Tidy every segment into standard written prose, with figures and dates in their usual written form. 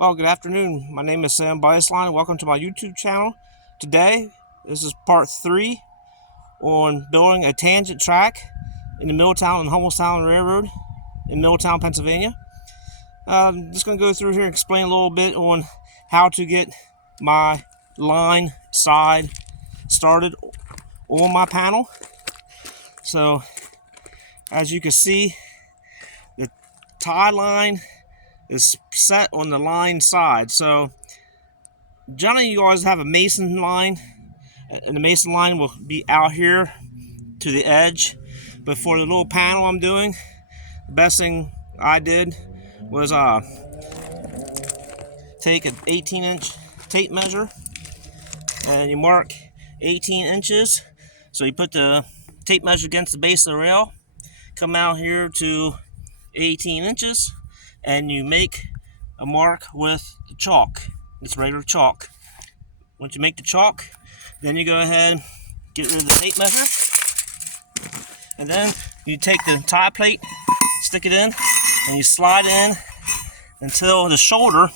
Well, good afternoon. My name is Sam Beisline. Welcome to my YouTube channel. Today, this is part 3 on building a tangent track in the Middletown and Hummelstown Railroad in Middletown, Pennsylvania. I'm just going to go through here and explain a little bit on how to get my line side started on my panel. So, as you can see, the tie line is set on the line side. So generally you always have a mason line, and the mason line will be out here to the edge. But for the little panel I'm doing, the best thing I did was take an 18-inch tape measure and you mark 18 inches. So you put the tape measure against the base of the rail, come out here to 18 inches, and you make a mark with the chalk. It's regular chalk. Once you make the chalk, then you go ahead, get rid of the tape measure, and then you take the tie plate, stick it in, and you slide in until the shoulder,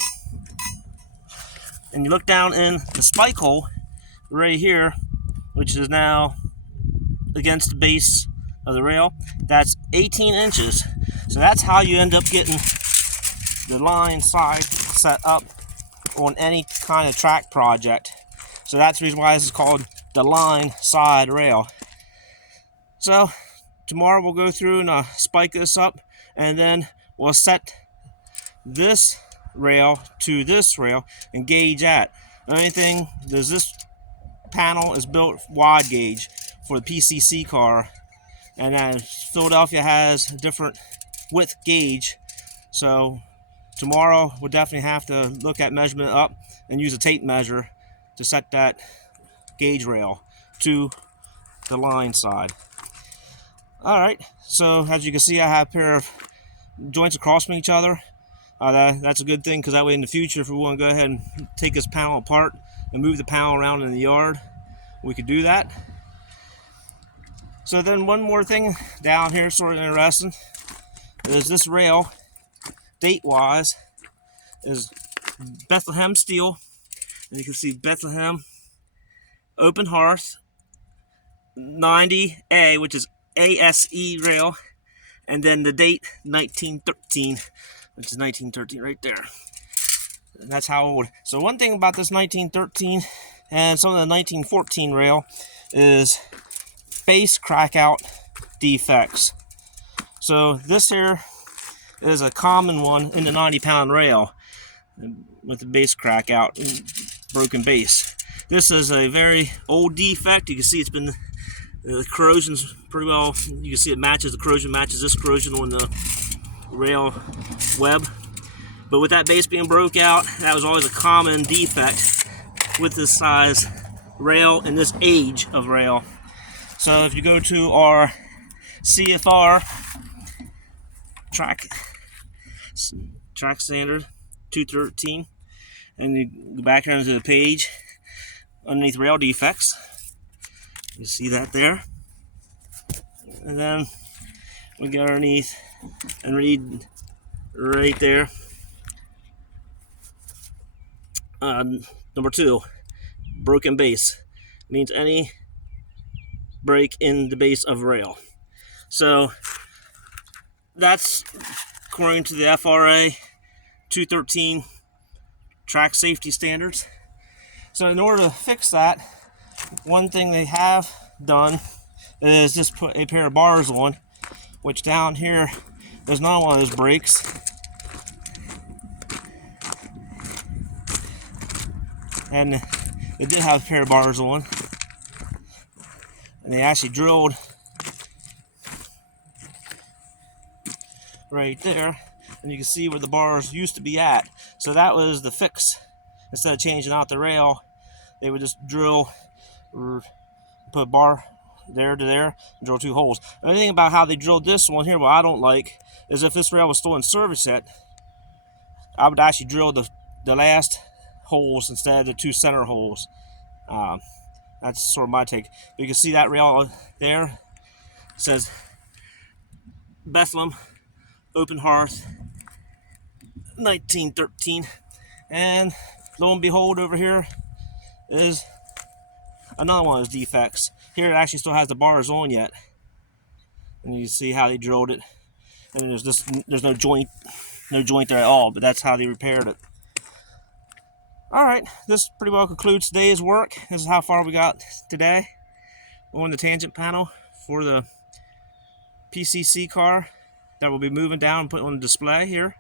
and you look down in the spike hole right here, which is now against the base of the rail. That's 18 inches. So that's how you end up getting the line side set up on any kind of track project. So that's the reason why this is called the line side rail. So tomorrow we'll go through and spike this up, and then we'll set this rail to this rail and gauge that. The only thing is this panel is built wide gauge for the PCC car, and then Philadelphia has a different width gauge. So tomorrow we'll definitely have to look at measurement up and use a tape measure to set that gauge rail to the line side. Alright, so as you can see, I have a pair of joints across from each other. That's a good thing, because that way in the future, if we want to go ahead and take this panel apart and move the panel around in the yard, we could do that. So then one more thing down here, sort of interesting, is this rail, date-wise, is Bethlehem steel. And you can see Bethlehem open hearth 90A, which is ASE rail, and then the date 1913, which is 1913 right there. And that's how old. So one thing about this 1913 and some of the 1914 rail is base crack out defects. So this here is a common one in the 90-pound rail with the base crack out and broken base. This is a very old defect. You can see it's been, the corrosion's pretty well, you can see it matches, the corrosion matches this corrosion on the rail web. But with that base being broke out, that was always a common defect with this size rail and this age of rail. So if you go to our CFR track standard 213, and you go back here into the page underneath rail defects, you see that there. And then we go underneath and read right there, number 2, broken base, means any break in the base of rail. So that's according to the FRA 213 track safety standards. So in order to fix that, one thing they have done is just put a pair of bars on, which down here there's not one of those breaks. And they did have a pair of bars on, and they actually drilled right there, and you can see where the bars used to be at. So that was the fix. Instead of changing out the rail, they would just drill, or put a bar there to there, and drill 2 holes. The only thing about how they drilled this one here, what I don't like, is if this rail was still in service yet, I would actually drill the last holes instead of the 2 center holes. That's sort of my take. But you can see that rail there, it says Bethlehem open hearth 1913, And lo and behold, over here is another one of those defects. Here it actually still has the bars on yet, and you see how they drilled it. And there's no joint there at all, but that's how they repaired it. All right, this pretty well concludes today's work. This is how far we got today on the tangent panel for the PCC car that will be moving down and put on display here.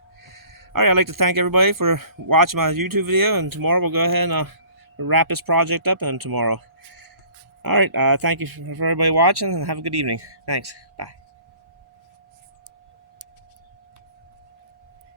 All right, I'd like to thank everybody for watching my YouTube video, and tomorrow we'll go ahead and wrap this project up tomorrow. All right, thank you for everybody watching, and have a good evening. Thanks. Bye.